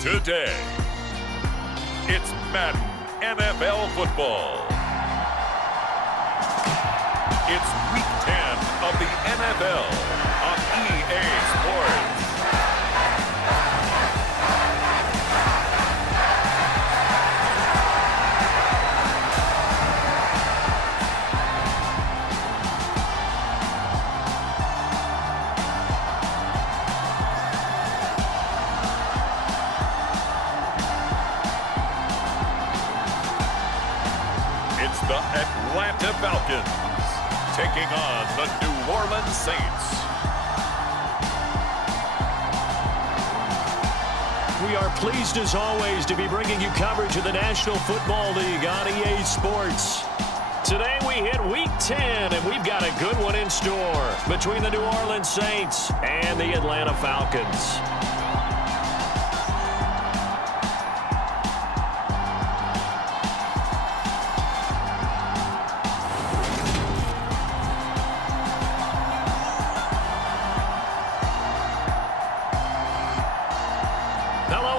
Today, it's Madden NFL football. It's Week 10 of the NFL on EA Sports. It's the Atlanta Falcons taking on the New Orleans Saints. We are pleased as always to be bringing you coverage of the National Football League on EA Sports. Today we hit Week 10, and we've got a good one in store between the New Orleans Saints and the Atlanta Falcons.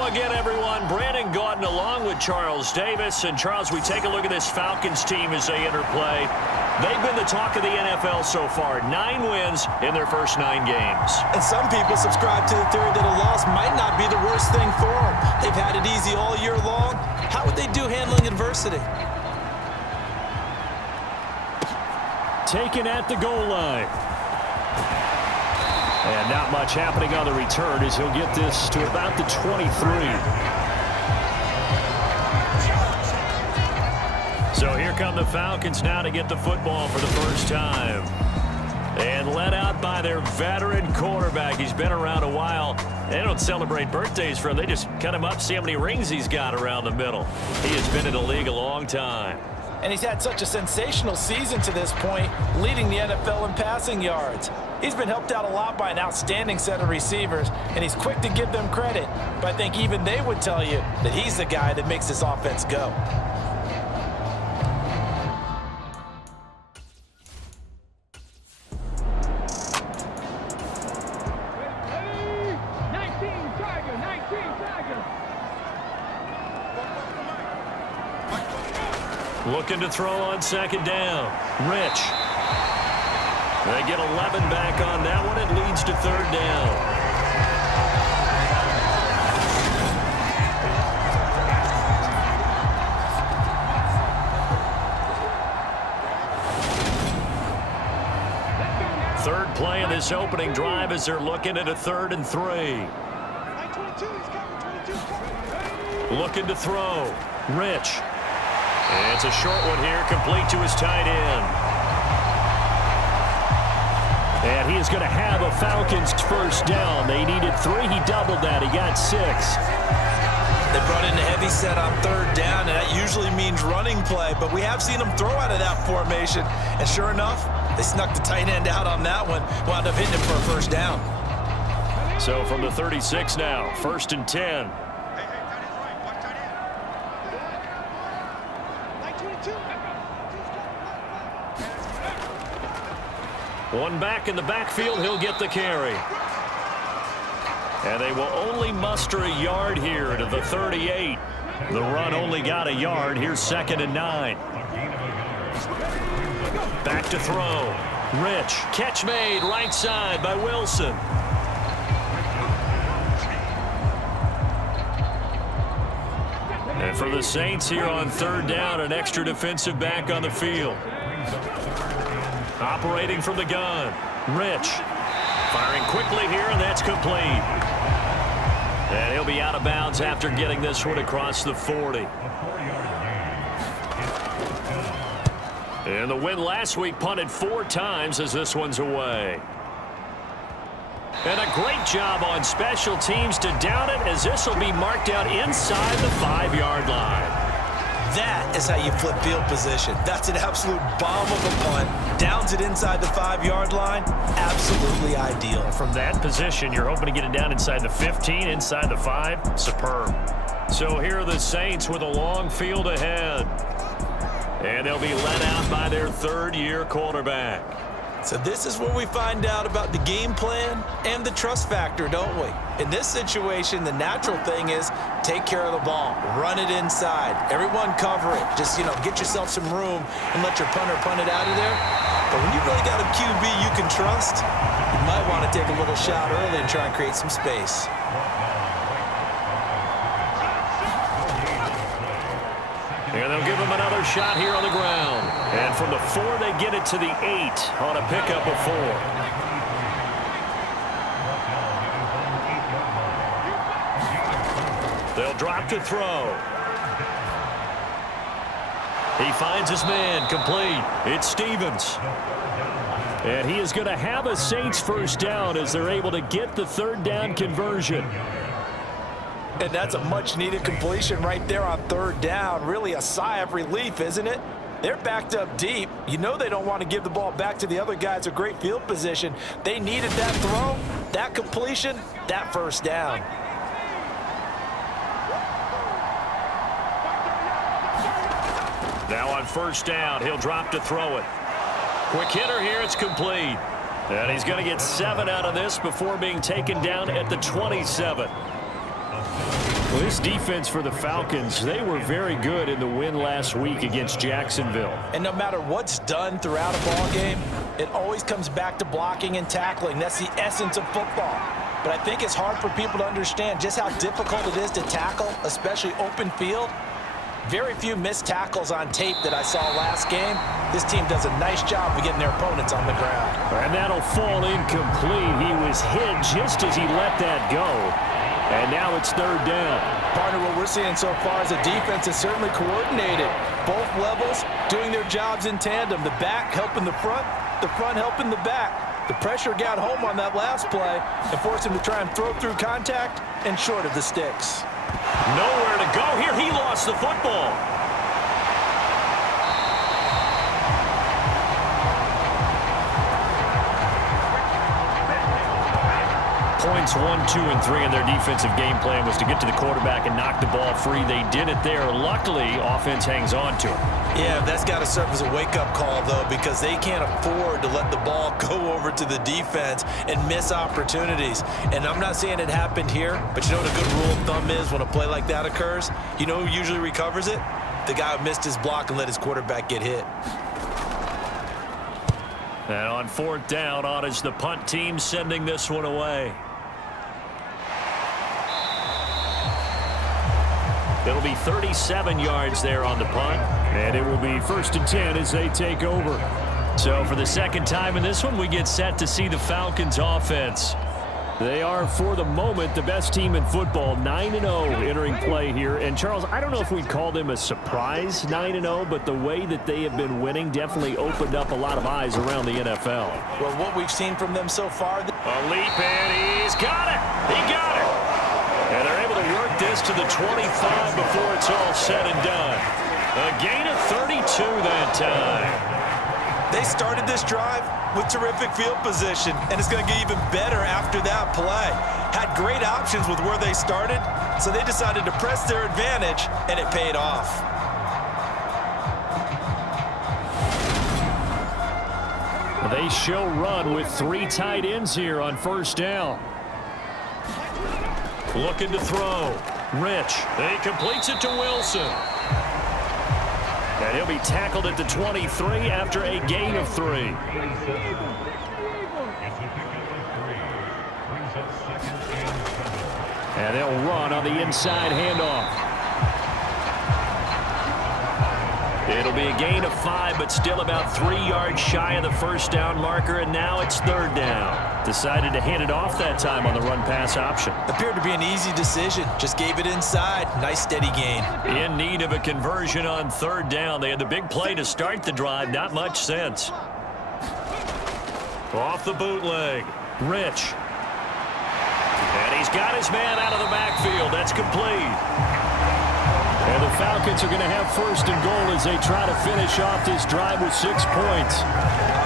Again, everyone, Brandon Gordon along with Charles Davis. And, Charles, we take a look at this Falcons team as they interplay. They've been the talk of the NFL so far. 9 wins in their first 9 games. And some people subscribe to the theory that a loss might not be the worst thing for them. They've had it easy all year long. How would they do handling adversity? Taken at the goal line. And not much happening on the return as he'll get this to about the 23. So here come the Falcons now to get the football for the first time. And led out by their veteran quarterback. He's been around a while. They don't celebrate birthdays for him. They just cut him up, see how many rings he's got around the middle. He has been in the league a long time. And he's had such a sensational season to this point, leading the NFL in passing yards. He's been helped out a lot by an outstanding set of receivers, and he's quick to give them credit. But I think even they would tell you that he's the guy that makes this offense go. Looking to throw on second down. Rich. They get 11 back on that one. It leads to third down. Third play of this opening drive as they're looking at a 3rd and 3. Looking to throw. Rich. And it's a short one here, complete to his tight end. And he is going to have a Falcons first down. They needed 3. He doubled that. He got 6. They brought in a heavy set on 3rd down, and that usually means running play. But we have seen them throw out of that formation. And sure enough, they snuck the tight end out on that one. Wound up hitting him for a first down. So from the 36 now, 1st and 10. One back in the backfield, he'll get the carry. And they will only muster a yard here to the 38. The run only got a yard. Here's 2nd and 9. Back to throw. Rich. Catch made right side by Wilson. And for the Saints here on 3rd down, an extra defensive back on the field. Operating from the gun. Rich. Firing quickly here, and that's complete. And he'll be out of bounds after getting this one across the 40. And the win last week punted 4 times as this one's away. And a great job on special teams to down it as this will be marked out inside the 5-yard line. That is how you flip field position. That's an absolute bomb of a punt. Downs it inside the 5-yard line. Absolutely ideal. From that position, you're hoping to get it down inside the 15, inside the 5. Superb. So here are the Saints with a long field ahead. And they'll be led out by their 3rd-year quarterback. So this is where we find out about the game plan and the trust factor, don't we? In this situation, the natural thing is take care of the ball, run it inside, everyone cover it. Just, get yourself some room and let your punter punt it out of there. But when you really got a QB you can trust, you might want to take a little shot early and try and create some space. And they'll give him another shot here on the ground. And from the 4, they get it to the 8 on a pickup of 4. They'll drop to throw. He finds his man, complete. It's Stevens. And he is going to have a Saints first down as they're able to get the 3rd down conversion. And that's a much-needed completion right there on 3rd down. Really a sigh of relief, isn't it? They're backed up deep. You know they don't want to give the ball back to the other guys a great field position. They needed that throw, that completion, that first down. Now on 1st down, he'll drop to throw it. Quick hitter here, it's complete. And he's going to get 7 out of this before being taken down at the 27. Well, this defense for the Falcons, they were very good in the win last week against Jacksonville. And no matter what's done throughout a ball game, it always comes back to blocking and tackling. That's the essence of football. But I think it's hard for people to understand just how difficult it is to tackle, especially open field. Very few missed tackles on tape that I saw last game. This team does a nice job of getting their opponents on the ground. And that'll fall incomplete. He was hit just as he let that go. And now it's 3rd down. Partner, what we're seeing so far is the defense is certainly coordinated. Both levels doing their jobs in tandem. The back helping the front helping the back. The pressure got home on that last play and forced him to try and throw through contact and short of the sticks. Nowhere to go here. He lost the football. Points 1, 2, and 3 in their defensive game plan was to get to the quarterback and knock the ball free. They did it there. Luckily, offense hangs on to it. Yeah, that's got to serve as a wake-up call, though, because they can't afford to let the ball go over to the defense and miss opportunities. And I'm not saying it happened here, but you know what a good rule of thumb is when a play like that occurs? You know who usually recovers it? The guy who missed his block and let his quarterback get hit. And on 4th down, on is the punt team sending this one away. It'll be 37 yards there on the punt, and it will be 1st and 10 as they take over. So for the 2nd time in this one, we get set to see the Falcons offense. They are, for the moment, the best team in football, 9-0 entering play here. And, Charles, I don't know if we'd call them a surprise 9-0, but the way that they have been winning definitely opened up a lot of eyes around the NFL. Well, what we've seen from them so far... A leap, and he's got it! He got it! And they're able to work this to the 25 before it's all said and done. A gain of 32 that time. They started this drive with terrific field position, and it's going to get even better after that play. Had great options with where they started, so they decided to press their advantage, and it paid off. They show run with 3 tight ends here on 1st down. Looking to throw. Rich. He completes it to Wilson. And he'll be tackled at the 23 after a gain of 3. And they'll run on the inside handoff. It'll be a gain of 5, but still about 3 yards shy of the 1st down marker, and now it's 3rd down. Decided to hand it off that time on the run-pass option. Appeared to be an easy decision. Just gave it inside. Nice, steady gain. In need of a conversion on 3rd down. They had the big play to start the drive. Not much sense. Off the bootleg. Rich. And he's got his man out of the backfield. That's complete. And the Falcons are going to have 1st and goal as they try to finish off this drive with 6 points.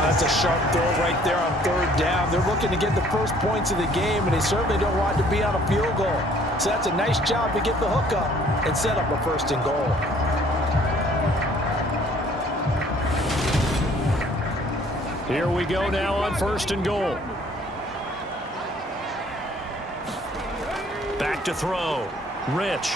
That's a sharp throw right there on 3rd down. They're looking to get the first points of the game, and they certainly don't want to be on a field goal. So that's a nice job to get the hook up and set up a 1st and goal. Here we go now on 1st and goal. Back to throw. Rich.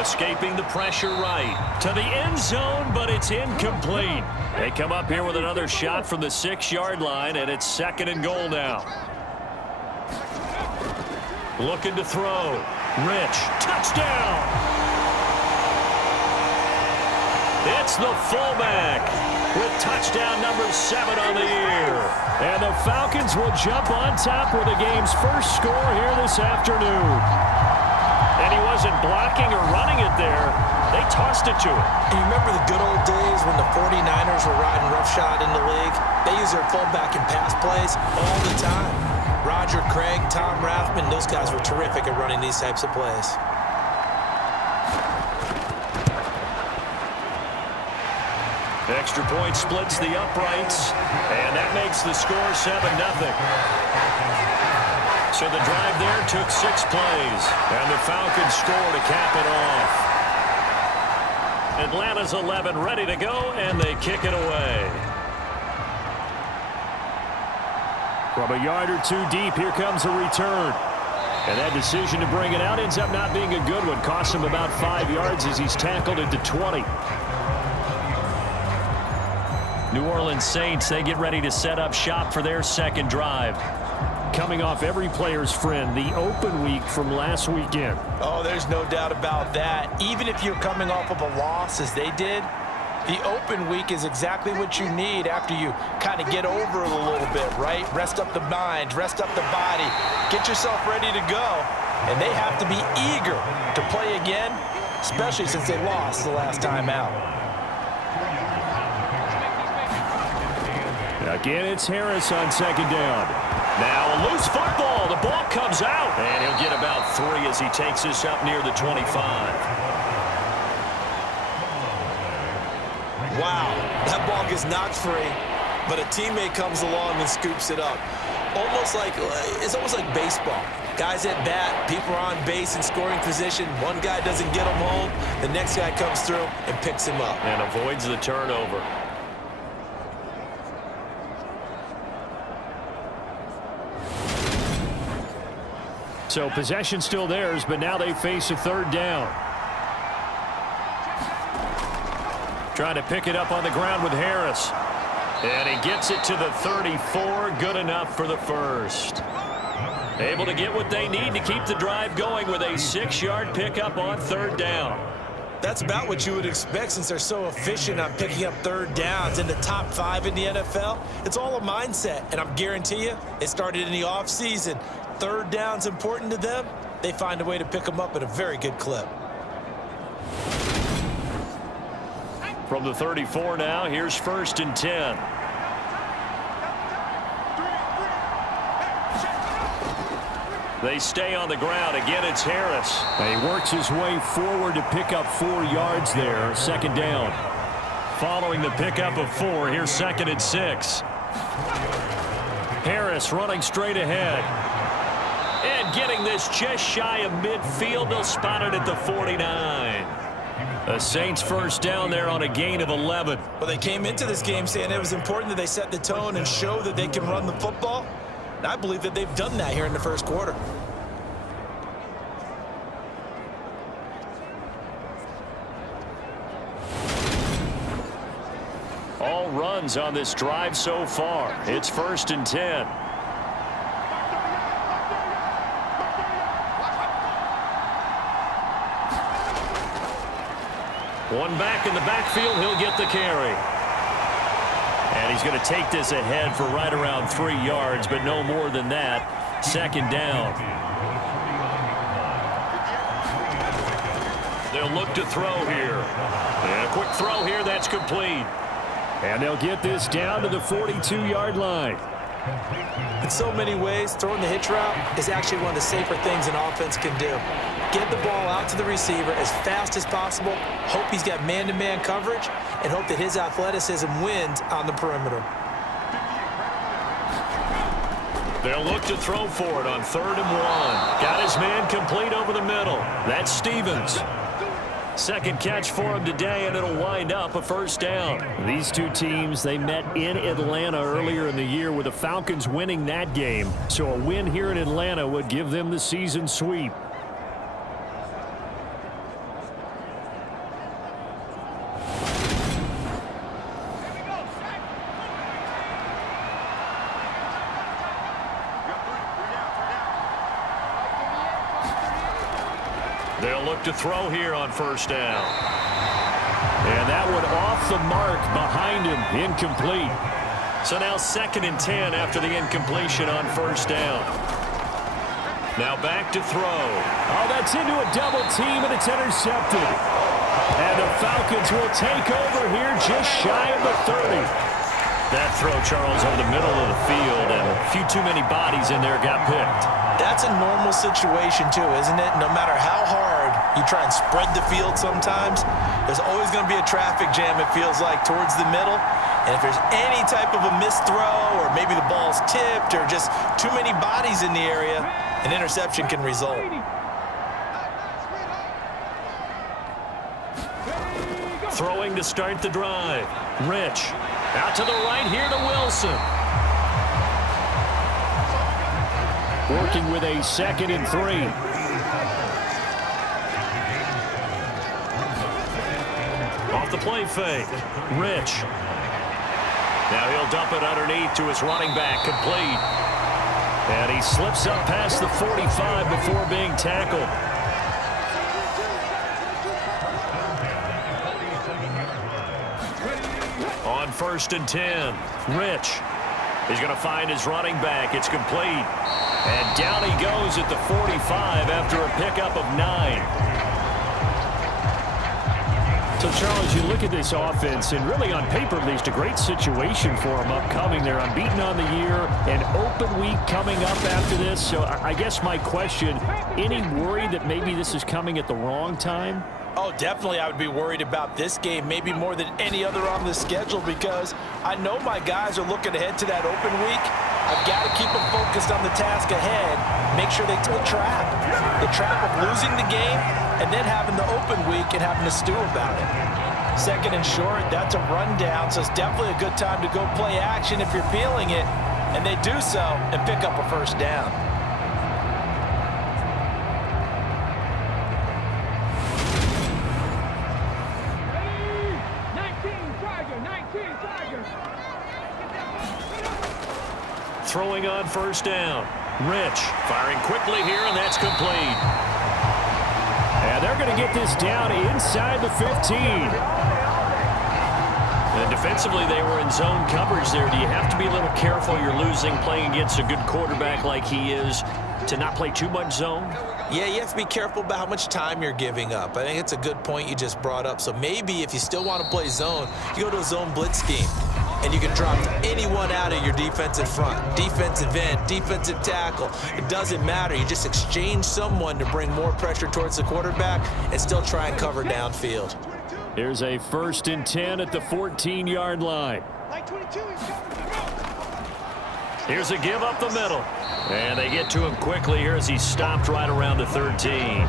Escaping the pressure right. To the end zone, but it's incomplete. They come up here with another shot from the 6-yard line, and it's 2nd and goal now. Looking to throw. Rich. Touchdown! It's the fullback with touchdown number 7 on the year. And the Falcons will jump on top with the game's first score here this afternoon. And he wasn't blocking or running it there. They tossed it to him. And you remember the good old days when the 49ers were riding roughshod in the league? They use their fullback in pass plays all the time. Roger Craig, Tom Rathman, those guys were terrific at running these types of plays. Extra point splits the uprights, and that makes the score 7-0. So the drive there took 6 plays, and the Falcons score to cap it off. Atlanta's 11 ready to go, and they kick it away. From a yard or 2 deep, here comes a return. And that decision to bring it out ends up not being a good one. Costs him about 5 yards as he's tackled into 20. New Orleans Saints, they get ready to set up shop for their 2nd drive. Coming off every player's friend, the open week from last weekend. Oh, there's no doubt about that. Even if you're coming off of a loss as they did, the open week is exactly what you need after you kind of get over it a little bit, right? Rest up the mind, rest up the body, get yourself ready to go. And they have to be eager to play again, especially since they lost the last time out. Again, it's Harris on 2nd down. Now a loose football. The ball comes out. And he'll get about 3 as he takes this up near the 25. Wow, that ball gets knocked free, but a teammate comes along and scoops it up. It's almost like baseball. Guys at bat, people are on base in scoring position. One guy doesn't get him home. The next guy comes through and picks him up. And avoids the turnover. So possession still theirs, but now they face a 3rd down. Trying to pick it up on the ground with Harris. And he gets it to the 34. Good enough for the 1st. Able to get what they need to keep the drive going with a 6-yard pickup on 3rd down. That's about what you would expect since they're so efficient on picking up 3rd downs in the top 5 in the NFL. It's all a mindset, and I'm guarantee you it started in the offseason. 3rd down's important to them. They find a way to pick them up at a very good clip. From the 34 now, here's 1st and 10. They stay on the ground. Again, it's Harris. And he works his way forward to pick up 4 yards there. 2nd down. Following the pickup of 4, here's 2nd and 6. Harris running straight ahead. And getting this just shy of midfield. They'll spot it at the 49. The Saints 1st down there on a gain of 11. Well, they came into this game saying it was important that they set the tone and show that they can run the football. And I believe that they've done that here in the 1st quarter. All runs on this drive so far. It's 1st and 10. One back in the backfield, he'll get the carry. And he's going to take this ahead for right around 3 yards, but no more than that. 2nd down. They'll look to throw here. And a quick throw here, that's complete. And they'll get this down to the 42-yard line. In so many ways, throwing the hitch route is actually one of the safer things an offense can do. Get the ball out to the receiver as fast as possible, hope he's got man-to-man coverage, and hope that his athleticism wins on the perimeter. They'll look to throw for it on 3rd and 1. Got his man complete over the middle. That's Stevens. Second catch for him today, and it'll wind up a first down. These two teams, they met in Atlanta earlier in the year with the Falcons winning that game. So a win here in Atlanta would give them the season sweep. They'll look to throw here on first down. And that one off the mark behind him, incomplete. So now 2nd and 10 after the incompletion on first down. Now back to throw. Oh, that's into a double team, and it's intercepted. And the Falcons will take over here just shy of the 30. That throw, Charles, over the middle of the field, and a few too many bodies in there got picked. That's a normal situation, too, isn't it? No matter how hard you try and spread the field sometimes, there's always going to be a traffic jam, it feels like, towards the middle. And if there's any type of a missed throw, or maybe the ball's tipped, or just too many bodies in the area, an interception can result. Throwing to start the drive. Rich. Out to the right here to Wilson. Working with a 2nd and 3. Off the play fake. Rich. Now he'll dump it underneath to his running back. Complete. And he slips up past the 45 before being tackled. On 1st and 10. Rich. He's going to find his running back. It's complete. And down he goes at the 45 after a pickup of 9. So, Charles, you look at this offense, and really on paper at least, a great situation for them upcoming. They're unbeaten on the year, an open week coming up after this. So I guess my question, any worry that maybe this is coming at the wrong time? Oh, definitely I would be worried about this game, maybe more than any other on the schedule, because I know my guys are looking ahead to that open week. I've got to keep them focused on the task ahead, make sure they take the trap of losing the game, and then having the open week and having to stew about it. 2nd and short, that's a rundown, so it's definitely a good time to go play action if you're feeling it, and they do so and pick up a first down. Throwing on first down. Rich firing quickly here, and that's complete. And they're going to get this down inside the 15. And defensively, they were in zone coverage there. Do you have to be a little careful? You're losing, playing against a good quarterback like he is, to not play too much zone? Yeah, you have to be careful about how much time you're giving up. I think it's a good point you just brought up. So maybe if you still want to play zone, you go to a zone blitz scheme. And you can drop anyone out of your defensive front, defensive end, defensive tackle. It doesn't matter. You just exchange someone to bring more pressure towards the quarterback and still try and cover downfield. Here's a 1st and 10 at the 14-yard line. Here's a give up the middle. And they get to him quickly here as he stopped right around the 13.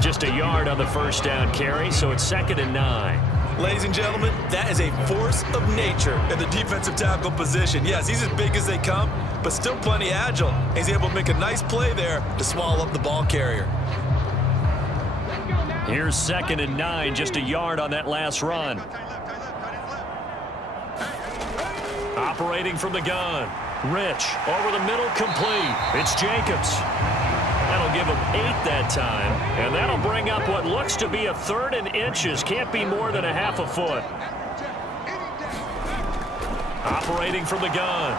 Just a yard on the first down carry, so it's 2nd and 9. Ladies and gentlemen, that is a force of nature in the defensive tackle position. Yes, he's as big as they come, but still plenty agile. He's able to make a nice play there to swallow up the ball carrier. Here's 2nd and 9, just a yard on that last run. Operating from the gun. Rich, over the middle, complete. It's Jacobs. That'll give him 8 that time, and that'll bring up what looks to be a 3rd and inches. Can't be more than a half a foot. Operating from the gun.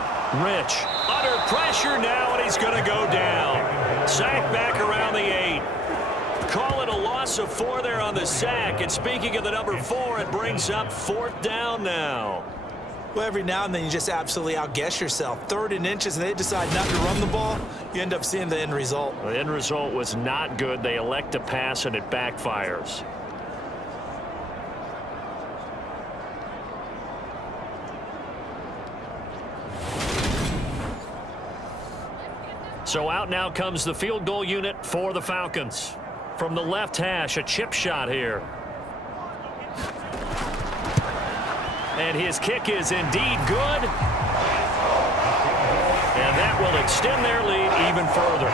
Rich, under pressure now, and he's going to go down. Sack back around the 8. Call it a loss of 4 there on the sack, and speaking of the number 4, it brings up 4th down now. Well, every now and then you just absolutely outguess yourself. 3rd and inches, and they decide not to run the ball. You end up seeing the end result. The end result was not good. They elect to pass, and it backfires. So out now comes the field goal unit for the Falcons. from the left hash, a chip shot here. And his kick is indeed good. And that will extend their lead even further.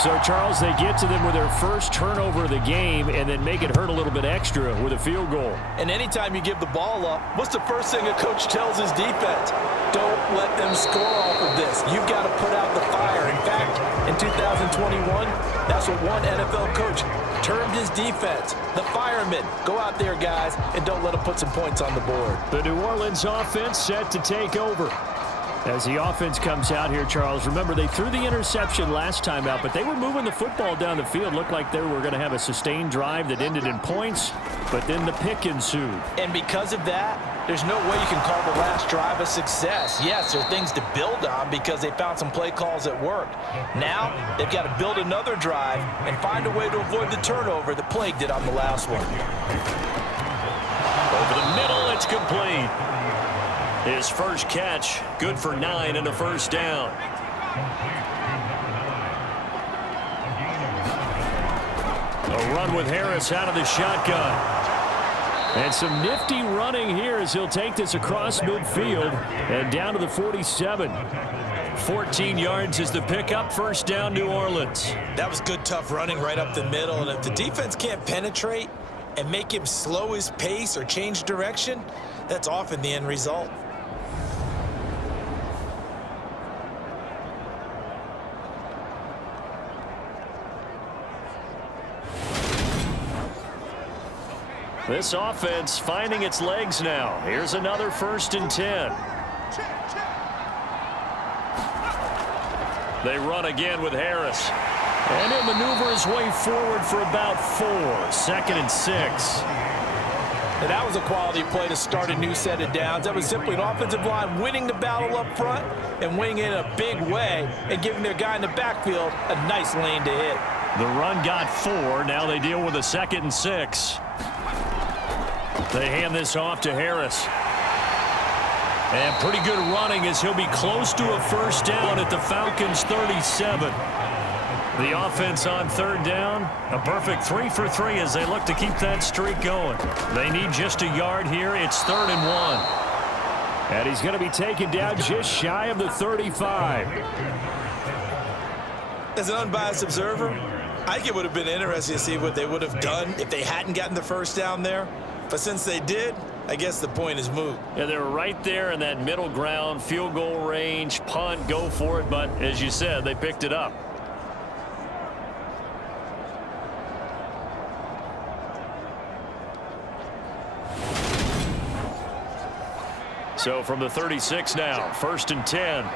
So, Charles, they get to them with their first turnover of the game and then make it hurt a little bit extra with a field goal. And anytime you give the ball up, what's the first thing a coach tells his defense? Don't let them score off of this. You've got to put out the fire. In fact, in 2021, that's what one NFL coach termed his defense. The firemen. Go out there, guys, and don't let them put some points on the board. The New Orleans offense set to take over. As the offense comes out here, Charles, remember they threw the interception last time out, but they were moving the football down the field. Looked like they were going to have a sustained drive that ended in points, but then the pick ensued. And because of that, there's no way you can call the last drive a success. Yes, there are things to build on because they found some play calls that worked. Now, they've got to build another drive and find a way to avoid the turnover that plagued it on the last one. Over the middle, it's complete. His first catch, good for 9 and a first down. A run with Harris out of the shotgun. And some nifty running here as he'll take this across midfield and down to the 47. 14 yards is the pickup, first down, New Orleans. That was good, tough running right up the middle. And if the defense can't penetrate and make him slow his pace or change direction, that's often the end result. This offense finding its legs now. Here's another 1st and 10. They run again with Harris. And he'll maneuver his way forward for about 4. 2nd and 6. And that was a quality play to start a new set of downs. That was simply an offensive line winning the battle up front and winning it in a big way and giving their guy in the backfield a nice lane to hit. The run got 4. Now they deal with a 2nd and 6. They hand this off to Harris. And pretty good running as he'll be close to a first down at the Falcons' 37. The offense on 3rd down, a perfect 3 for 3 as they look to keep that streak going. They need just a yard here. It's 3rd and 1. And he's going to be taken down just shy of the 35. As an unbiased observer, I think it would have been interesting to see what they would have done if they hadn't gotten the first down there. But since they did, I guess the point is moot. Yeah, they were right there in that middle ground, field goal range, punt, go for it. But as you said, they picked it up. So from the 36 now, 1st and 10.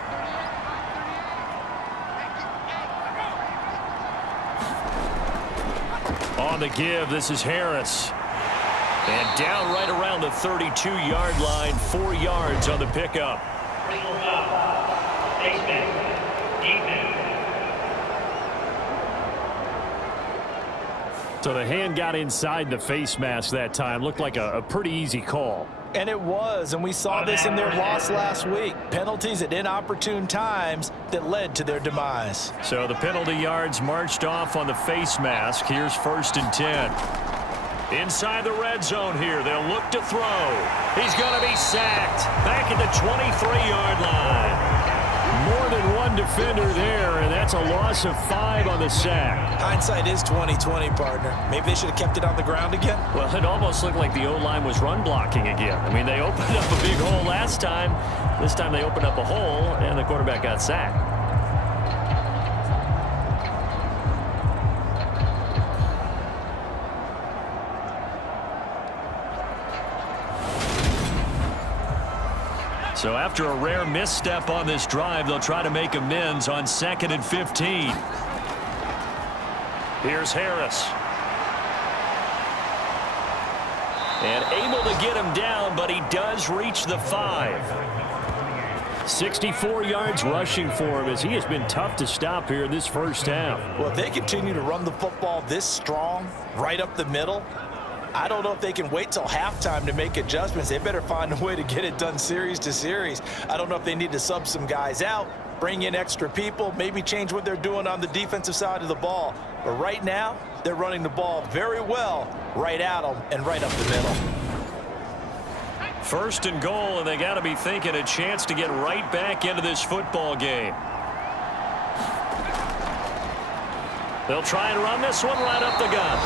On the give, this is Harris. And down right around the 32-yard line, 4 yards on the pickup. So the hand got inside the face mask that time. Looked like a pretty easy call. And it was, and we saw this in their loss last week. Penalties at inopportune times that led to their demise. So the penalty yards marched off on the face mask. Here's 1st and 10. Inside the red zone here, they'll look to throw. He's going to be sacked back at the 23-yard line. More than one defender there, and that's a loss of 5 on the sack. Hindsight is 20/20, partner. Maybe they should have kept it on the ground again. Well, it almost looked like the O-line was run blocking again. I mean, they opened up a big hole last time. This time they opened up a hole, and the quarterback got sacked. So after a rare misstep on this drive, they'll try to make amends on 2nd and 15. Here's Harris. And able to get him down, but he does reach the 5. 64 yards rushing for him as he has been tough to stop here in this first half. Well, if they continue to run the football this strong, right up the middle, I don't know if they can wait till halftime to make adjustments. They better find a way to get it done series to series. I don't know if they need to sub some guys out bring in extra people, maybe change what they're doing on the defensive side of the ball. But right now, they're running the ball very well right at them and right up the middle. First and goal, and they got to be thinking a chance to get right back into this football game. They'll try and run this one right up the gut.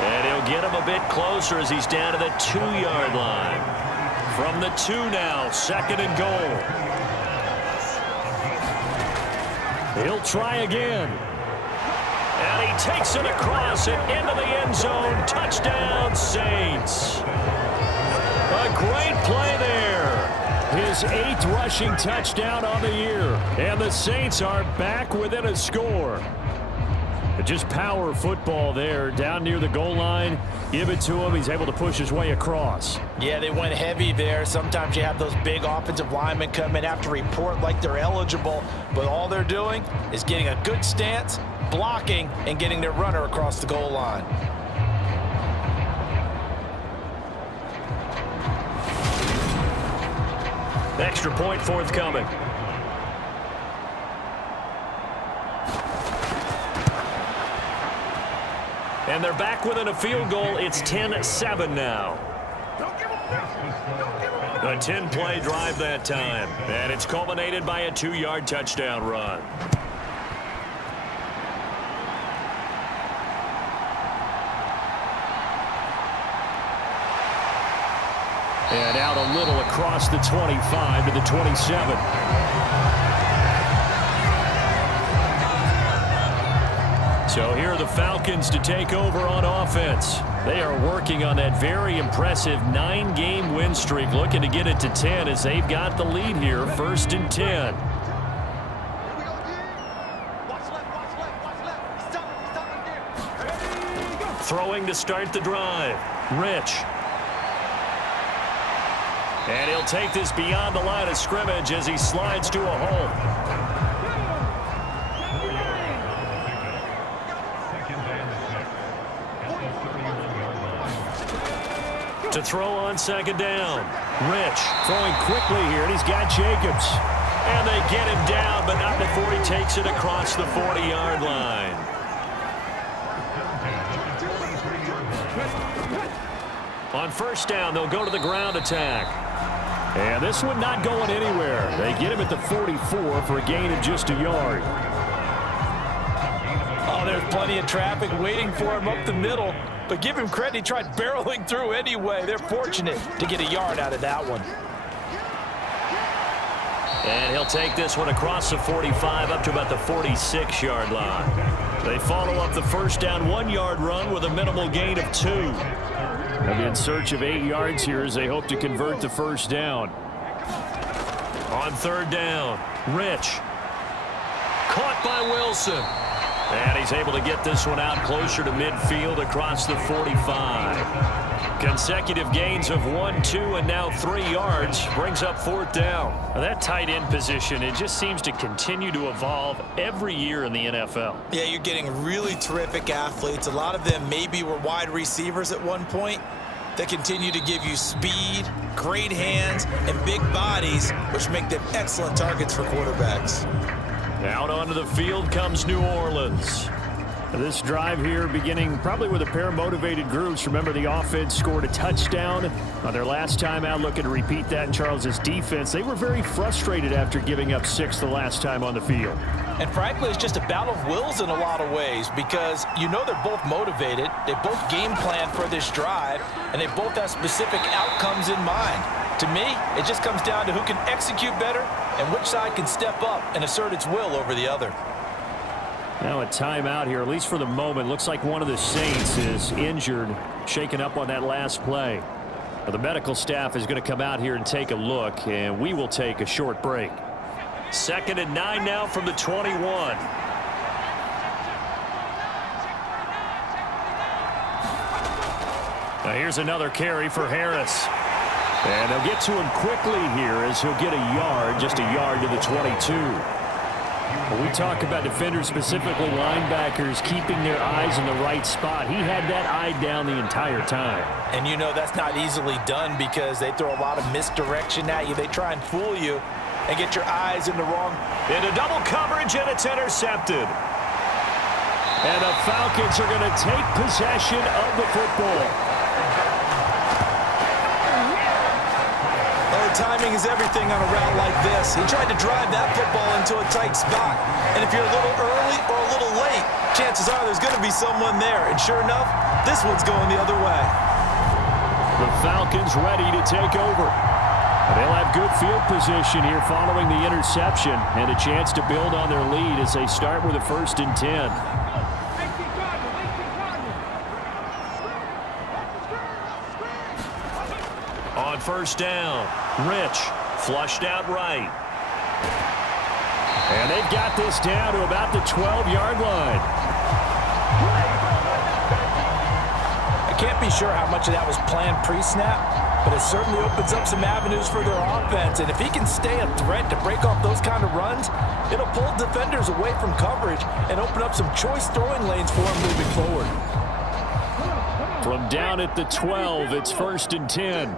And he'll get him a bit closer as he's down to the 2-yard line. From the 2 now, second and goal. He'll try again. And he takes it across and into the end zone. Touchdown, Saints. A great play there. His 8th rushing touchdown on the year. And the Saints are back within a score. Just power football there down near the goal line. Give it to him. He's able to push his way across. Yeah, they went heavy there. Sometimes you have those big offensive linemen come in, have to report like they're eligible, but all they're doing is getting a good stance, blocking, and getting their runner across the goal line. Extra point forthcoming. And they're back within a field goal. It's 10-7 now. A 10-play drive that time. And it's culminated by a 2-yard touchdown run. And out a little across the 25 to the 27. So here are the Falcons to take over on offense. They are working on that very impressive 9-game win streak, looking to get it to 10 as they've got the lead here, 1st and 10. Throwing to start the drive. Rich. And he'll take this beyond the line of scrimmage as he slides to a hole. To throw on second down. Rich throwing quickly here, and he's got Jacobs. And they get him down, but not before he takes it across the 40-yard line. On first down, they'll go to the ground attack. And this one not going anywhere. They get him at the 44 for a gain of just a yard. Oh, there's plenty of traffic waiting for him up the middle. But give him credit, he tried barreling through anyway. They're fortunate to get a yard out of that one. And he'll take this one across the 45 up to about the 46-yard line. They follow up the first down 1-yard run with a minimal gain of 2. They'll be in search of 8 yards here as they hope to convert the first down. On third down, Rich. Caught by Wilson. And he's able to get this one out closer to midfield across the 45. Consecutive gains of 1, 2, and now 3 yards brings up fourth down. Now that tight end position, it just seems to continue to evolve every year in the NFL. Yeah, you're getting really terrific athletes. A lot of them maybe were wide receivers at one point. They continue to give you speed, great hands, and big bodies, which make them excellent targets for quarterbacks. Out onto the field comes New Orleans. This drive here beginning probably with a pair of motivated groups. Remember, the offense scored a touchdown on their last time out, looking to repeat that in Charles's defense. They were very frustrated after giving up 6 the last time on the field. And frankly, it's just a battle of wills in a lot of ways because you know they're both motivated. They both game plan for this drive, and they both have specific outcomes in mind. To me, it just comes down to who can execute better and which side can step up and assert its will over the other. Now a timeout here, at least for the moment. Looks like one of the Saints is injured, shaken up on that last play. Well, the medical staff is going to come out here and take a look, and we will take a short break. 2nd and 9 now from the 21. Now here's another carry for Harris. And they'll get to him quickly here as he'll get a yard, just a yard to the 22. When we talk about defenders, specifically linebackers, keeping their eyes in the right spot, he had that eye down the entire time. And you know that's not easily done because they throw a lot of misdirection at you. They try and fool you. and get your eyes in the wrong. Into double coverage, and it's intercepted. And the Falcons are going to take possession of the football. Timing is everything on a route like this. He tried to drive that football into a tight spot. And if you're a little early or a little late, chances are there's going to be someone there. And sure enough, this one's going the other way. The Falcons ready to take over. They'll have good field position here following the interception and a chance to build on their lead as they start with a 1st and 10. On 1st down, Rich flushed out right. And they've got this down to about the 12-yard line. I can't be sure how much of that was planned pre-snap, but it certainly opens up some avenues for their offense. And if he can stay a threat to break off those kind of runs, it'll pull defenders away from coverage and open up some choice throwing lanes for him moving forward. From down at the 12, it's 1st and 10.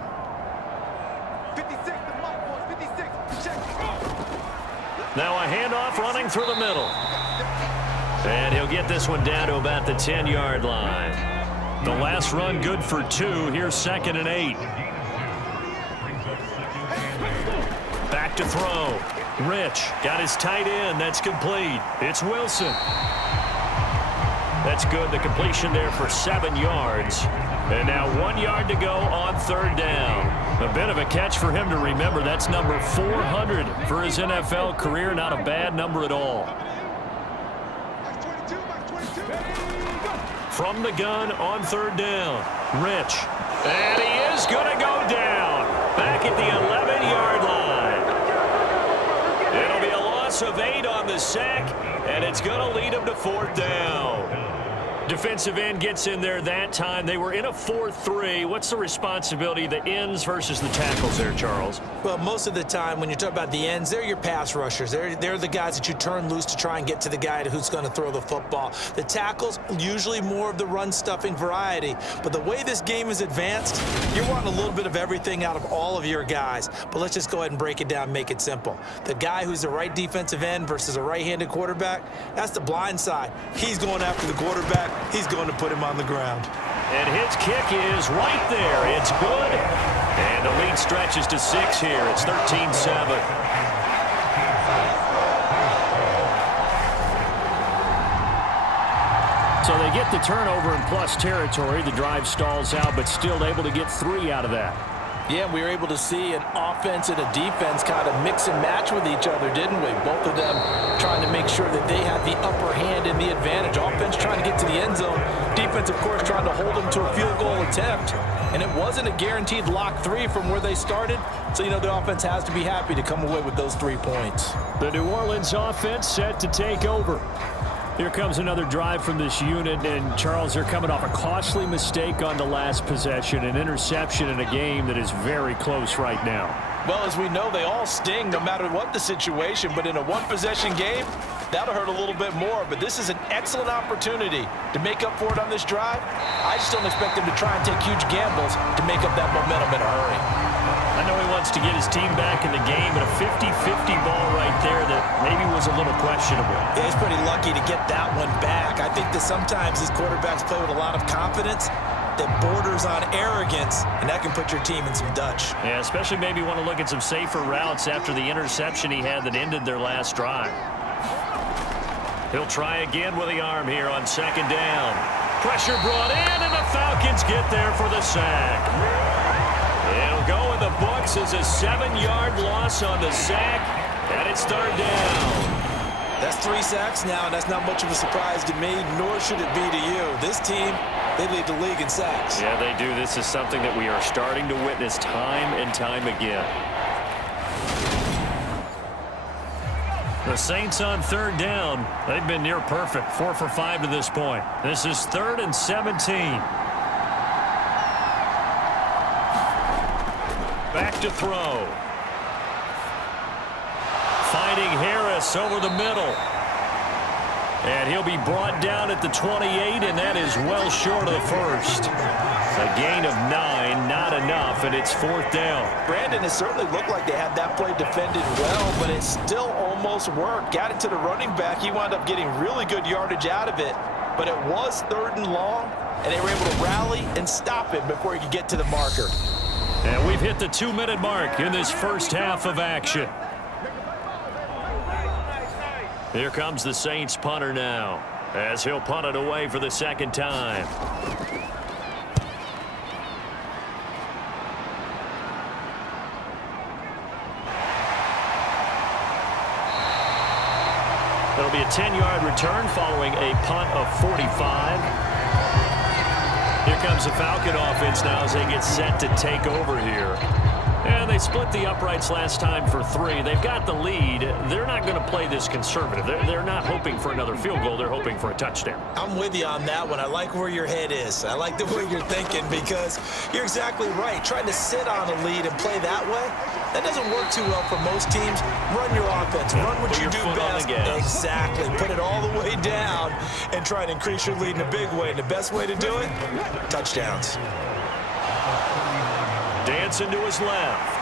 Now a handoff running through the middle. And he'll get this one down to about the 10-yard line. The last run good for 2. Here's 2nd and 8. Back to throw. Rich got his tight end. That's complete. It's Wilson. That's good. The completion there for 7 yards. And now 1 yard to go on 3rd down. A bit of a catch for him to remember. That's number 400 for his NFL career. Not a bad number at all. From the gun on 3rd down. Rich. And he is going to go down. Back at the 11-yard line. It'll be a loss of 8 on the sack, and it's going to lead him to 4th down. Defensive end gets in there that time. They were in a 4-3. What's the responsibility of the ends versus the tackles there, Charles? Well, most of the time when you talk about the ends, they're your pass rushers. They're the guys that you turn loose to try and get to the guy who's going to throw the football. The tackles, usually more of the run-stuffing variety. But the way this game is advanced, you're wanting a little bit of everything out of all of your guys. But let's just go ahead and break it down and make it simple. The guy who's the right defensive end versus a right-handed quarterback, that's the blind side. He's going after the quarterback. He's going to put him on the ground. And his kick is right there. It's good. And the lead stretches to 6 here. It's 13-7. So they get the turnover in plus territory. The drive stalls out, but still able to get 3 out of that. Yeah, we were able to see an offense and a defense kind of mix and match with each other, didn't we? Both of them trying to make sure that they had the upper hand and the advantage. Offense trying to get to the end zone. Defense, of course, trying to hold them to a field goal attempt. And it wasn't a guaranteed lock 3 from where they started. So, you know, the offense has to be happy to come away with those 3 points. The New Orleans offense set to take over. Here comes another drive from this unit, and Charles, they're coming off a costly mistake on the last possession, an interception in a game that is very close right now. Well, as we know, they all sting no matter what the situation, but in a one-possession game, that'll hurt a little bit more. But this is an excellent opportunity to make up for it on this drive. I just don't expect them to try and take huge gambles to make up that momentum in a hurry. I know he wants to get his team back in the game, but a 50-50 ball right there that maybe was a little questionable. Yeah, he's pretty lucky to get that one back. I think that sometimes these quarterbacks play with a lot of confidence that borders on arrogance, and that can put your team in some Dutch. Yeah, especially maybe want to look at some safer routes after the interception he had that ended their last drive. He'll try again with the arm here on 2nd down. Pressure brought in, and the Falcons get there for the sack. It'll go in the books as a 7-yard loss on the sack, and it's 3rd down. That's 3 sacks now, and that's not much of a surprise to me, nor should it be to you. This team, they lead the league in sacks. Yeah, they do. This is something that we are starting to witness time and time again. The Saints on 3rd down. They've been near perfect, 4 for 5 to this point. This is 3rd and 17. Back to throw. Finding Harris over the middle. And he'll be brought down at the 28, and that is well short of the first. A gain of 9, not enough, and it's 4th down. Brandon, it certainly looked like they had that play defended well, but it still almost worked. Got it to the running back. He wound up getting really good yardage out of it, but it was 3rd and long, and they were able to rally and stop him before he could get to the marker. And we've hit the 2-minute mark in this first half of action. Here comes the Saints punter now, as he'll punt it away for the 2nd time. It'll be a 10-yard return following a punt of 45. Here comes the Falcon offense now as they get set to take over here. And they split the uprights last time for 3. They've got the lead. They're not going to play this conservative. They're not hoping for another field goal. They're hoping for a touchdown. I'm with you on that one. I like where your head is. I like the way you're thinking because you're exactly right. Trying to sit on a lead and play that way, that doesn't work too well for most teams. Run your offense. Run what you do best. Exactly. Put it all the way down and try and increase your lead in a big way. And the best way to do it, touchdowns. Dancing to his left.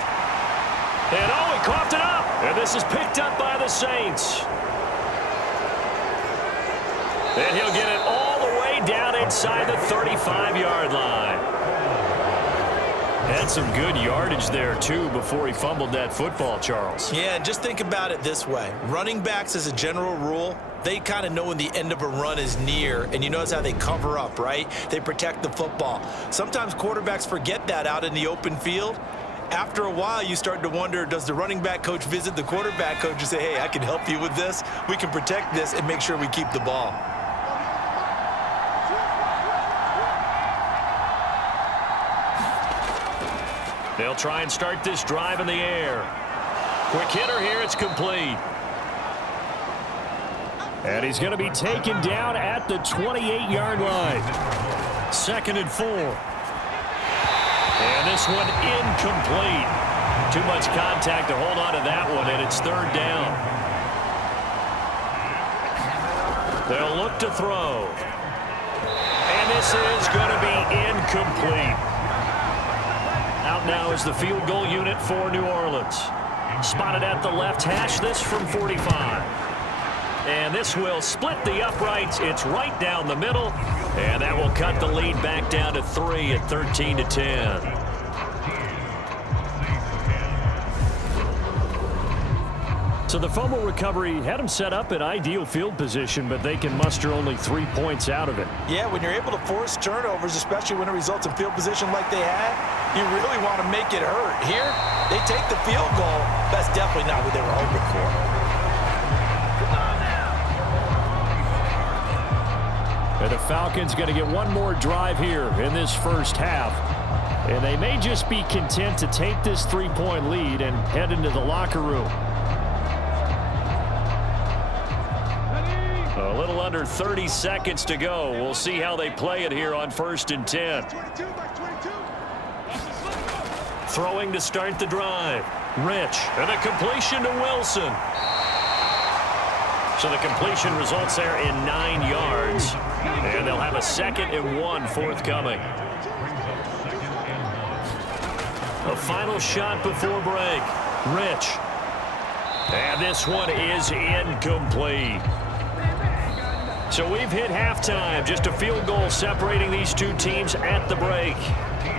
And oh, he coughed it up. And this is picked up by the Saints. And he'll get it all the way down inside the 35-yard line. Had some good yardage there, too, before he fumbled that football, Charles. Yeah, just think about it this way. Running backs, as a general rule, they kind of know when the end of a run is near, and you notice how they cover up, right? They protect the football. Sometimes quarterbacks forget that out in the open field. After a while, you start to wonder, does the running back coach visit the quarterback coach and say, hey, I can help you with this. We can protect this and make sure we keep the ball. They'll try and start this drive in the air. Quick hitter here. It's complete. And he's going to be taken down at the 28-yard line. 2nd and 4. And this one incomplete. Too much contact to hold on to that one, and it's 3rd down. They'll look to throw. And this is going to be incomplete. Out now is the field goal unit for New Orleans. Spotted at the left hash, this from 45. And this will split the uprights. It's right down the middle. And that will cut the lead back down to 3 at 13-10. So the fumble recovery had them set up in ideal field position, but they can muster only 3 points out of it. Yeah, when you're able to force turnovers, especially when it results in field position like they had, you really want to make it hurt. Here, they take the field goal. That's definitely not what they were hoping for. And the Falcons going to get one more drive here in this first half. And they may just be content to take this 3-point lead and head into the locker room. A little under 30 seconds to go. We'll see how they play it here on 1st and 10. Throwing to start the drive. Rich. And a completion to Wilson. So the completion results there in 9 yards. And they'll have a 2nd and 1 forthcoming. A final shot before break. Rich. And this one is incomplete. So we've hit halftime. Just a field goal separating these two teams at the break.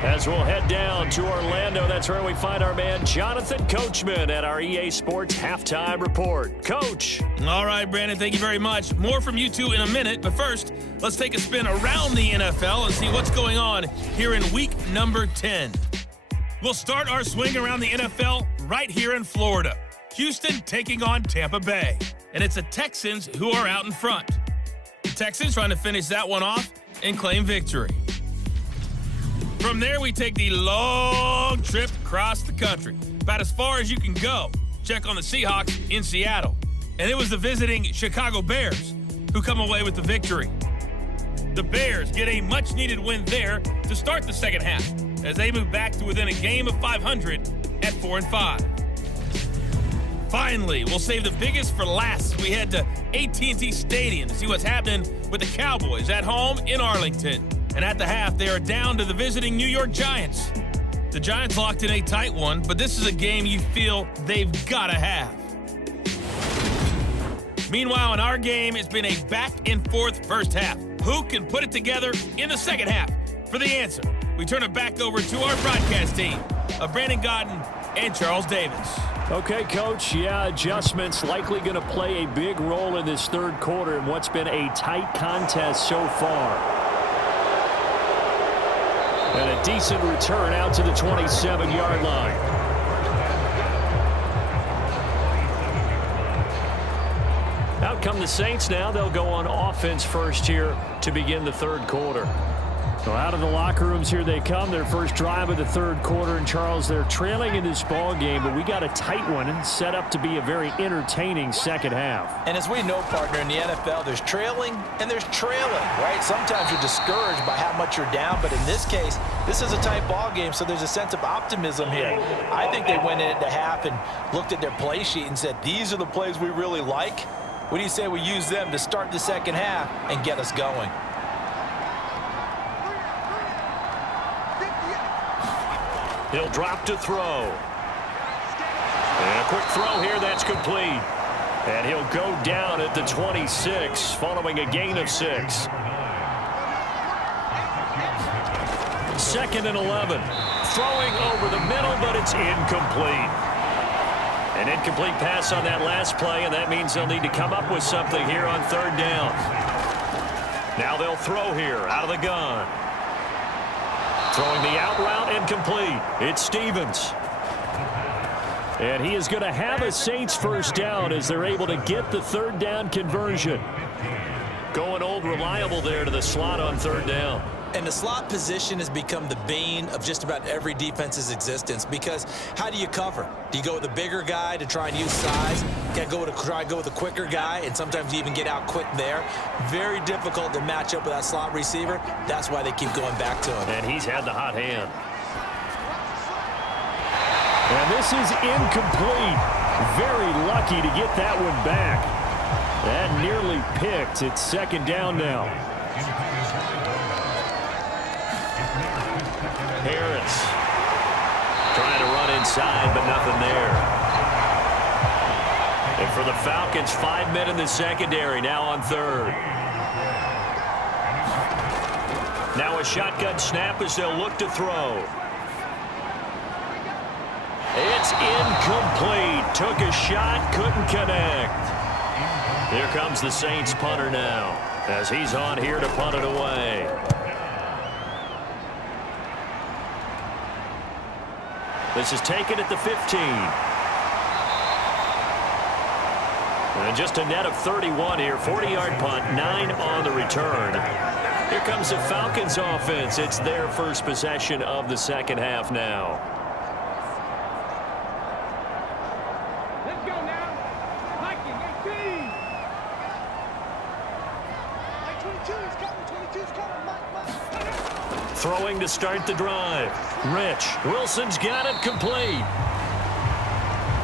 As we'll head down to Orlando, that's where we find our man Jonathan Coachman at our EA Sports Halftime Report. Coach. All right, Brandon, thank you very much. More from you two in a minute, but first, let's take a spin around the NFL and see what's going on here in week number 10. We'll start our swing around the NFL right here in Florida. Houston taking on Tampa Bay, and it's the Texans who are out in front. The Texans trying to finish that one off and claim victory. From there, we take the long trip across the country, about as far as you can go. Check on the Seahawks in Seattle. And it was the visiting Chicago Bears who come away with the victory. The Bears get a much-needed win there to start the second half as they move back to within a game of 500 at 4-5. Finally, we'll save the biggest for last as we head to AT&T Stadium to see what's happening with the Cowboys at home in Arlington. And at the half, they are down to the visiting New York Giants. The Giants locked in a tight one, but this is a game you feel they've got to have. Meanwhile, in our game, it's been a back-and-forth first half. Who can put it together in the second half? For the answer, we turn it back over to our broadcast team of Brandon Godden and Charles Davis. Okay, Coach. Yeah, adjustments likely going to play a big role in this third quarter in what's been a tight contest so far. And a decent return out to the 27-yard line. Out come the Saints now. They'll go on offense first here to begin the third quarter. So out of the locker rooms here they come. Their first drive of the third quarter. And Charles, they're trailing in this ball game, but we got a tight one set up to be a very entertaining second half. And as we know, partner, in the NFL, there's trailing and there's trailing, right? Sometimes you're discouraged by how much you're down, but in this case, this is a tight ball game, so there's a sense of optimism here. I think they went into half and looked at their play sheet and said, these are the plays we really like. What do you say we use them to start the second half and get us going? He'll drop to throw. And a quick throw here, that's complete. And he'll go down at the 26 following a gain of 6. Second and 11. Throwing over the middle, but it's incomplete. An incomplete pass on that last play, and that means they'll need to come up with something here on third down. Now they'll throw here out of the gun. Throwing the out route, incomplete. It's Stevens. And he is going to have a Saints first down as they're able to get the third down conversion. Going old reliable there to the slot on third down. And the slot position has become the bane of just about every defense's existence, because how do you cover? Do you go with a bigger guy to try and use size? Try and go with a quicker guy, and sometimes you even get out quick there. Very difficult to match up with that slot receiver. That's why they keep going back to him. And he's had the hot hand. And this is incomplete. Very lucky to get that one back. That nearly picked. It's second down now. Harris trying to run inside, but nothing there. And for the Falcons, 5 men in the secondary, now on third. Now a shotgun snap as they'll look to throw. It's incomplete. Took a shot, couldn't connect. Here comes the Saints punter now, as he's on here to punt it away. This is taken at the 15. And just a net of 31 here. 40-yard punt, 9 on the return. Here comes the Falcons offense. It's their first possession of the second half now. Let's go now. Viking 18. Mike 22 is coming. 22 is coming. Mike. Throwing to start the drive. Rich. Wilson's got it complete.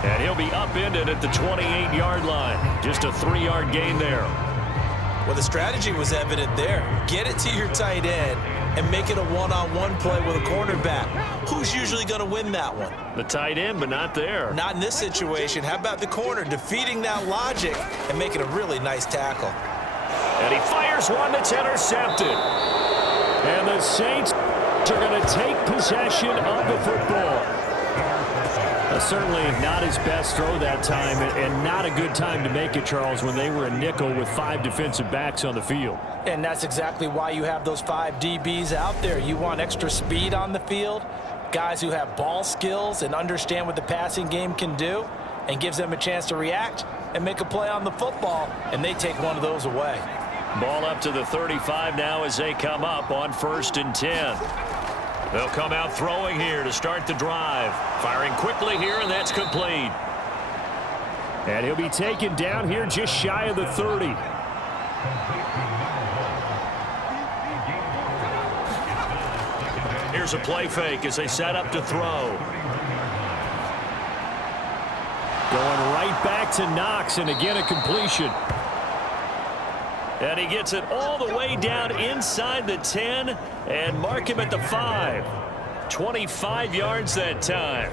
And he'll be upended at the 28-yard line. Just a 3-yard gain there. Well, the strategy was evident there. Get it to your tight end and make it a one-on-one play with a cornerback. Who's usually going to win that one? The tight end, but not there. Not in this situation. How about the corner defeating that logic and making a really nice tackle? And he fires one that's intercepted. And the Saints are going to take possession of the football. Certainly not his best throw that time, and not a good time to make it, Charles, when they were a nickel with 5 defensive backs on the field. And that's exactly why you have those 5 DBs out there. You want extra speed on the field, guys who have ball skills and understand what the passing game can do, and gives them a chance to react and make a play on the football, and they take one of those away. Ball up to the 35 now as they come up on 1st and 10. They'll come out throwing here to start the drive. Firing quickly here, and that's complete. And he'll be taken down here just shy of the 30. Here's a play fake as they set up to throw. Going right back to Knox, and again a completion. And he gets it all the way down inside the 10 and mark him at the 5. 25 yards that time.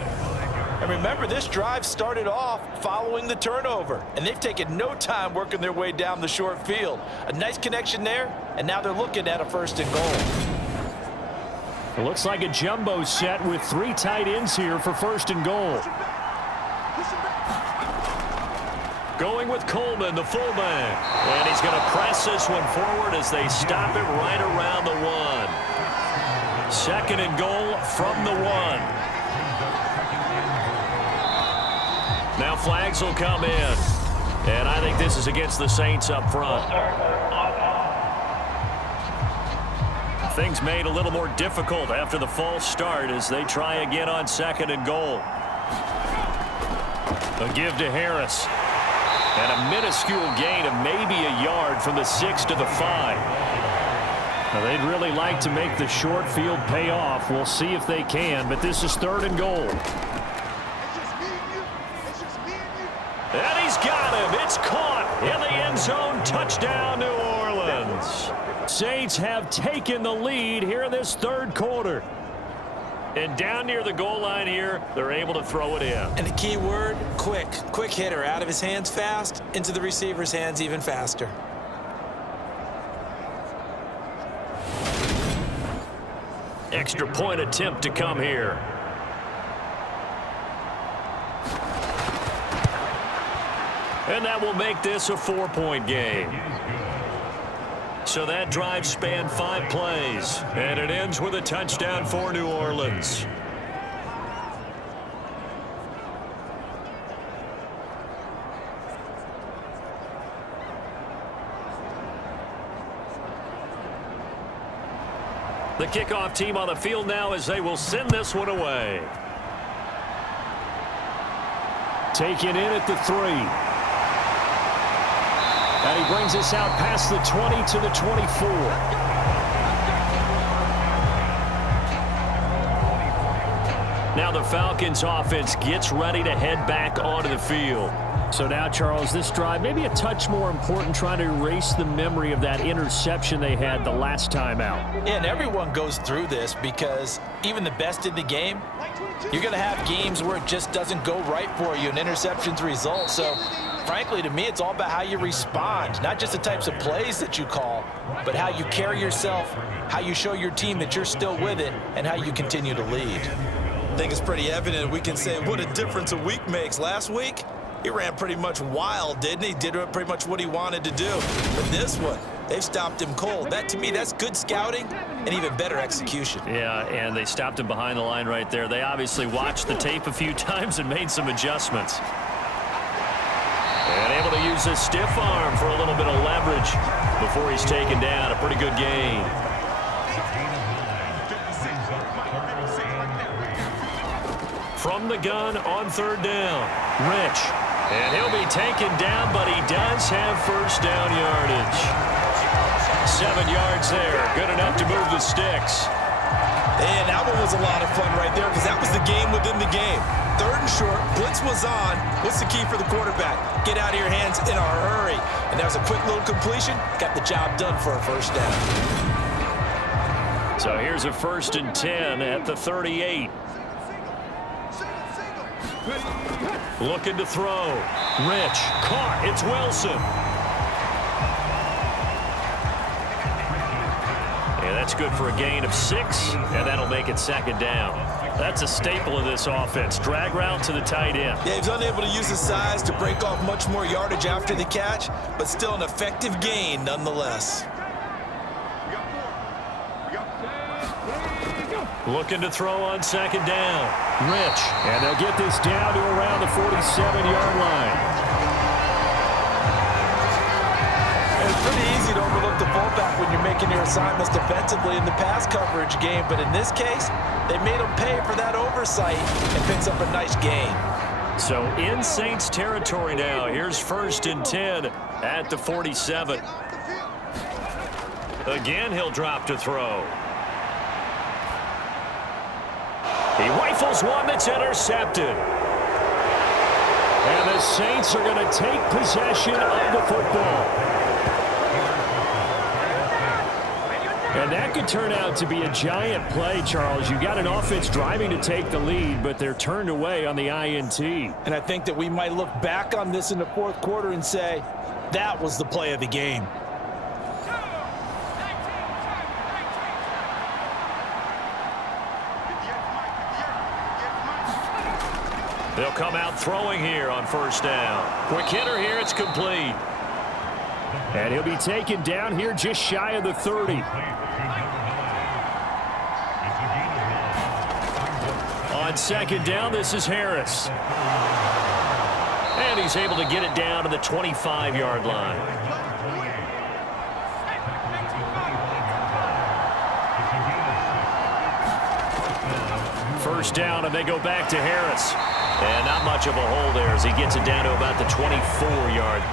And remember, this drive started off following the turnover, and they've taken no time working their way down the short field. A nice connection there, and now they're looking at a 1st and goal. It looks like a jumbo set with 3 tight ends here for 1st and goal. Going with Coleman, the fullback. And he's going to press this one forward as they stop it right around the 1. 2nd and goal from the 1. Now flags will come in. And I think this is against the Saints up front. Things made a little more difficult after the false start as they try again on 2nd and goal. A give to Harris. And a minuscule gain of maybe a yard from the 6 to the 5. Now they'd really like to make the short field pay off. We'll see if they can, but this is 3rd and goal. And he's got him. It's caught in the end zone. Touchdown, New Orleans. Saints have taken the lead here in this 3rd quarter. And down near the goal line here, they're able to throw it in. And the key word, quick. Quick hitter. Out of his hands fast, into the receiver's hands even faster. Extra point attempt to come here. And that will make this a 4-point game. So that drive spanned 5 plays, and it ends with a touchdown for New Orleans. The kickoff team on the field now as they will send this one away. Taken in at the 3. And he brings us out past the 20 to the 24. Now the Falcons offense gets ready to head back onto the field. So now, Charles, this drive maybe a touch more important, trying to erase the memory of that interception they had the last time out. Yeah, and everyone goes through this because even the best in the game, you're going to have games where it just doesn't go right for you and interceptions result. So, frankly, to me, it's all about how you respond, not just the types of plays that you call, but how you carry yourself, how you show your team that you're still with it, and how you continue to lead. I think it's pretty evident we can say what a difference a week makes. Last week, he ran pretty much wild, didn't he? Did pretty much what he wanted to do. But this one, they've stopped him cold. That, to me, that's good scouting and even better execution. Yeah, and they stopped him behind the line right there. They obviously watched the tape a few times and made some adjustments. And able to use his stiff arm for a little bit of leverage before he's taken down. A pretty good gain. From the gun on 3rd down, Rich. And he'll be taken down, but he does have 1st down yardage. 7 yards there, good enough to move the sticks. And that one was a lot of fun right there because that was the game within the game. 3rd and short, blitz was on. What's the key for the quarterback? Get out of your hands in a hurry. And that was a quick little completion. Got the job done for a 1st down. So here's a 1st and 10 at the 38. Looking to throw. Rich. Caught. It's Wilson. And that's good for a gain of 6, and that'll make it 2nd down. That's a staple of this offense. Drag route to the tight end. Yeah, he's unable to use his size to break off much more yardage after the catch, but still an effective gain nonetheless. Looking to throw on 2nd down. Rich. And they'll get this down to around the 47-yard line. It's pretty easy to overlook the fullback when you're making your assignments defensively in the pass coverage game, but in this case, they made him pay for that oversight and picks up a nice gain. So in Saints territory now. Here's 1st and 10 at the 47. Again, he'll drop to throw. He rifles one that's intercepted. And the Saints are going to take possession of the football. And that could turn out to be a giant play, Charles. You got an offense driving to take the lead, but they're turned away on the INT. And I think that we might look back on this in the fourth quarter and say, that was the play of the game. They'll come out throwing here on first down. Quick hitter here, it's complete. And he'll be taken down here just shy of the 30. On second down, this is Harris. And he's able to get it down to the 25-yard line. First down, and they go back to Harris. And not much of a hole there as he gets it down to about the 24-yard.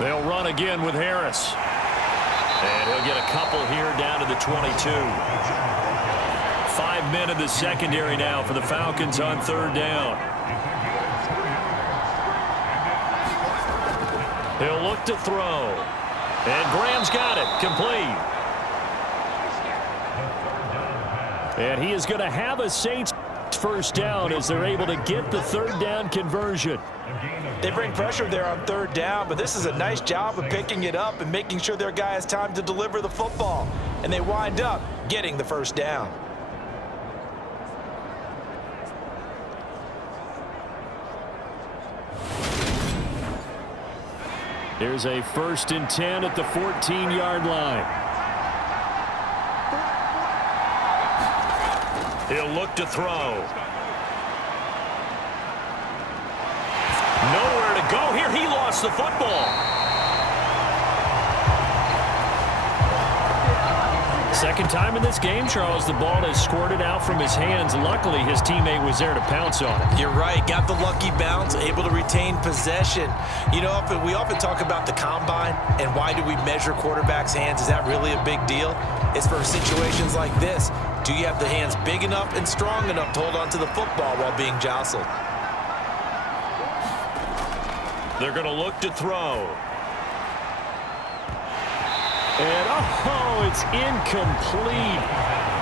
They'll run again with Harris. And he'll get a couple here down to the 22. 5 men in the secondary now for the Falcons on third down. He'll look to throw. And Graham's got it. Complete. And he is going to have a Saints first down as they're able to get the third down conversion. They bring pressure there on third down, but this is a nice job of picking it up and making sure their guy has time to deliver the football. And they wind up getting the first down. Here's a 1st and 10 at the 14-yard line. He'll look to throw. Nowhere to go here. He lost the football. Second time in this game, Charles, the ball has squirted out from his hands. Luckily, his teammate was there to pounce on it. You're right. Got the lucky bounce, able to retain possession. You know, we often talk about the combine and why do we measure quarterbacks' hands? Is that really a big deal? It's for situations like this. Do you have the hands big enough and strong enough to hold on to the football while being jostled? They're going to look to throw. And, oh, it's incomplete.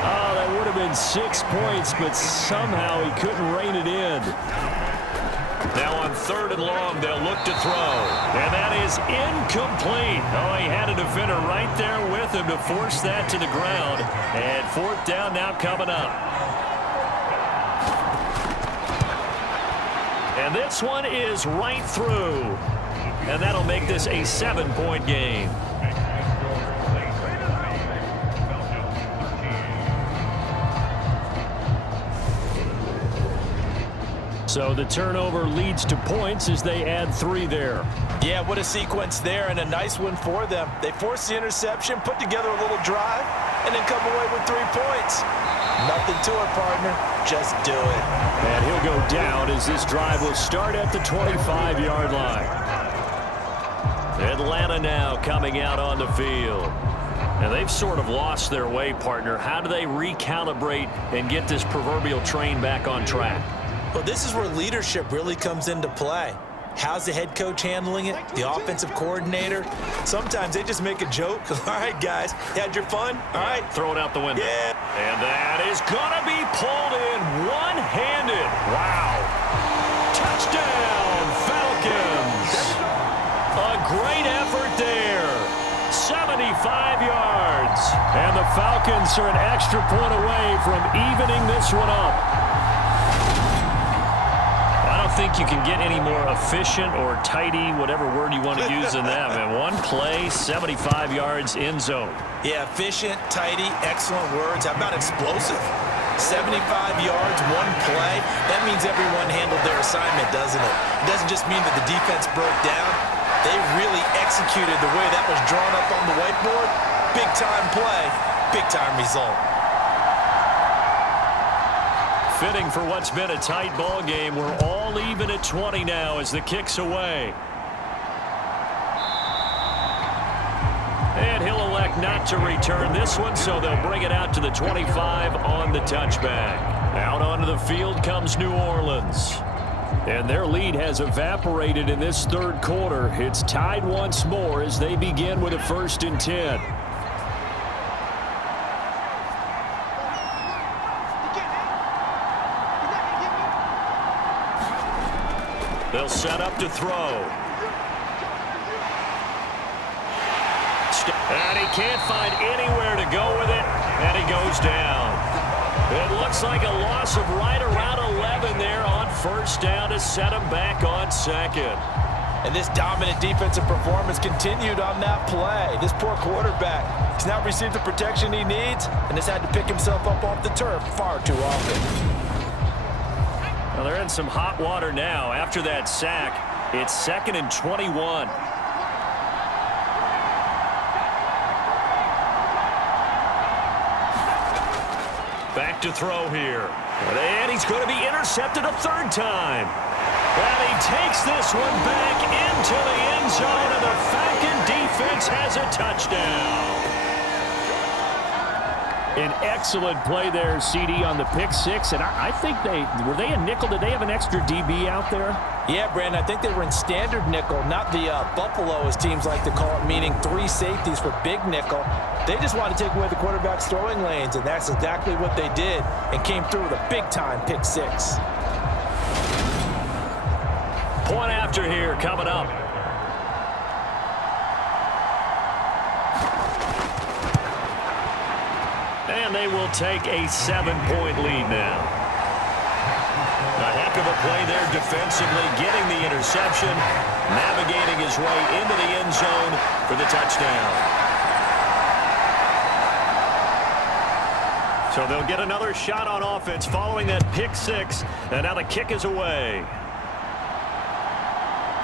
Oh, that would have been 6 points, but somehow he couldn't rein it in. Now on third and long, they'll look to throw. And that is incomplete. Oh, he had a defender right there with him to force that to the ground. And fourth down now coming up. And this one is right through. And that'll make this a 7-point game. So the turnover leads to points as they add 3 there. Yeah, what a sequence there, and a nice one for them. They force the interception, put together a little drive, and then come away with 3 points. Nothing to it, partner. Just do it. And he'll go down as this drive will start at the 25-yard line. Atlanta now coming out on the field. And they've sort of lost their way, partner. How do they recalibrate and get this proverbial train back on track? Well, this is where leadership really comes into play. How's the head coach handling it? The offensive coordinator? Sometimes they just make a joke. All right, guys, you had your fun? All right. Throw it out the window. Yeah. And that is going to be pulled in one-handed. Wow. Touchdown, Falcons. A great effort there. 75 yards. And the Falcons are an extra point away from evening this one up. I don't think you can get any more efficient or tidy, whatever word you want to use in that. Man, one play, 75 yards, end zone. Yeah, efficient, tidy, excellent words. How about explosive? 75 yards, one play. That means everyone handled their assignment, doesn't it? It doesn't just mean that the defense broke down. They really executed the way that was drawn up on the whiteboard. Big-time play, big-time result. Fitting for what's been a tight ball game. We're all even at 20 now as the kick's away. And he'll elect not to return this one, so they'll bring it out to the 25 on the touchback. Out onto the field comes New Orleans. And their lead has evaporated in this third quarter. It's tied once more as they begin with a 1st and 10. They'll set up to throw. And he can't find anywhere to go with it, and he goes down. It looks like a loss of right around 11 there on 1st down to set him back on 2nd. And this dominant defensive performance continued on that play. This poor quarterback has not received the protection he needs and has had to pick himself up off the turf far too often. Well, they're in some hot water now. After that sack, it's 2nd and 21. Back to throw here. And he's going to be intercepted a 3rd time. And he takes this one back into the end zone, and the Falcon defense has a touchdown. An excellent play there, CD, on the pick 6. And I think were they a nickel? Did they have an extra DB out there? Yeah, Brandon, I think they were in standard nickel, not the Buffalo, as teams like to call it, meaning 3 safeties for big nickel. They just want to take away the quarterback's throwing lanes, and that's exactly what they did, and came through with a big-time pick 6. Point after here coming up. And they will take a 7-point lead now. A heck of a play there defensively, getting the interception, navigating his way into the end zone for the touchdown. So they'll get another shot on offense following that pick 6, and now the kick is away.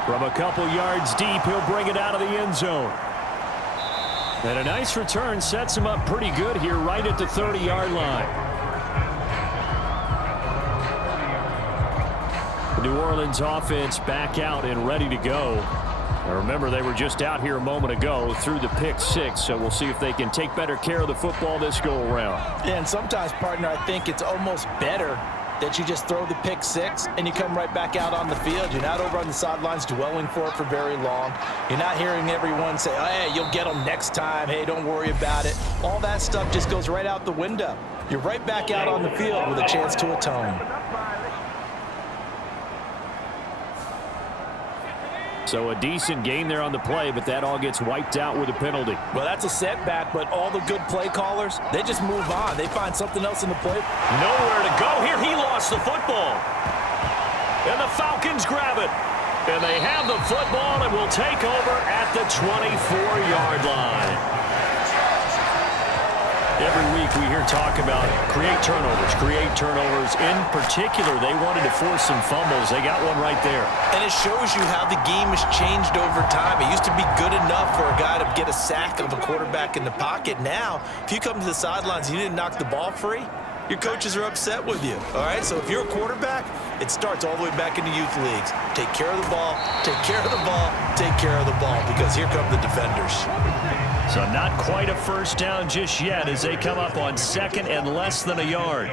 From a couple yards deep, he'll bring it out of the end zone. And a nice return sets him up pretty good here right at the 30-yard line. The New Orleans offense back out and ready to go. Now remember, they were just out here a moment ago through the pick 6, so we'll see if they can take better care of the football this go-around. And sometimes, partner, I think it's almost better that you just throw the pick 6 and you come right back out on the field. You're not over on the sidelines dwelling for it for very long. You're not hearing everyone say, oh, hey, you'll get them next time. Hey, don't worry about it. All that stuff just goes right out the window. You're right back out on the field with a chance to atone. So a decent gain there on the play, but that all gets wiped out with a penalty. Well, that's a setback, but all the good play callers, they just move on. They find something else in the play. Nowhere to go here. He lost the football. And the Falcons grab it. And they have the football and will take over at the 24-yard line. Every week we hear talk about create turnovers. In particular, they wanted to force some fumbles. They got one right there. And it shows you how the game has changed over time. It used to be good enough for a guy to get a sack of a quarterback in the pocket. Now, if you come to the sidelines and you didn't knock the ball free, your coaches are upset with you. All right, so if you're a quarterback, it starts all the way back in the youth leagues. Take care of the ball, take care of the ball, take care of the ball, because here come the defenders. So not quite a first down just yet as they come up on 2nd and less than a yard.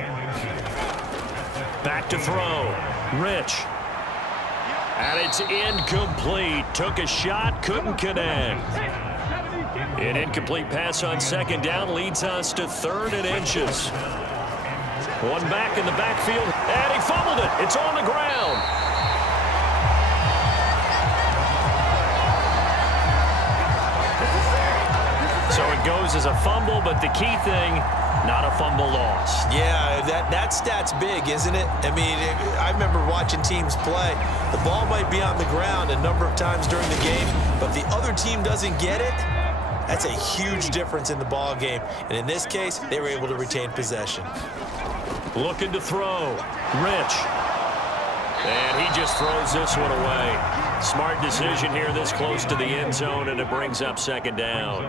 Back to throw. Rich. And it's incomplete. Took a shot, couldn't connect. An incomplete pass on 2nd down leads us to 3rd and inches. One back in the backfield, and he fumbled it. It's on the ground. So it goes as a fumble, but the key thing, not a fumble loss. Yeah, that stat's big, isn't it? I mean, I remember watching teams play. The ball might be on the ground a number of times during the game, but if the other team doesn't get it, that's a huge difference in the ball game. And in this case, they were able to retain possession. Looking to throw. Rich. And he just throws this one away. Smart decision here this close to the end zone, and it brings up 2nd down.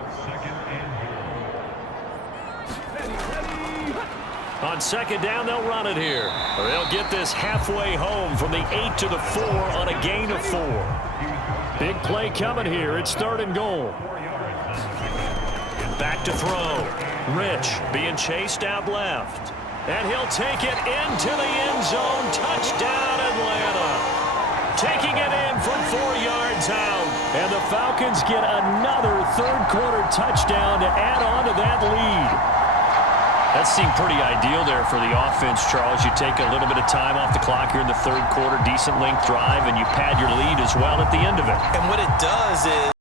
On 2nd down, they'll run it here. They'll get this halfway home from the 8 to the 4 on a gain of 4. Big play coming here. It's 3rd and goal. Back to throw. Rich being chased out left. And he'll take it into the end zone. Touchdown, Atlanta. taking it in from 4 yards out. And the Falcons get another third-quarter touchdown to add on to that lead. That seemed pretty ideal there for the offense, Charles. You take a little bit of time off the clock here in the third quarter, decent length drive, and you pad your lead as well at the end of it. And what it does is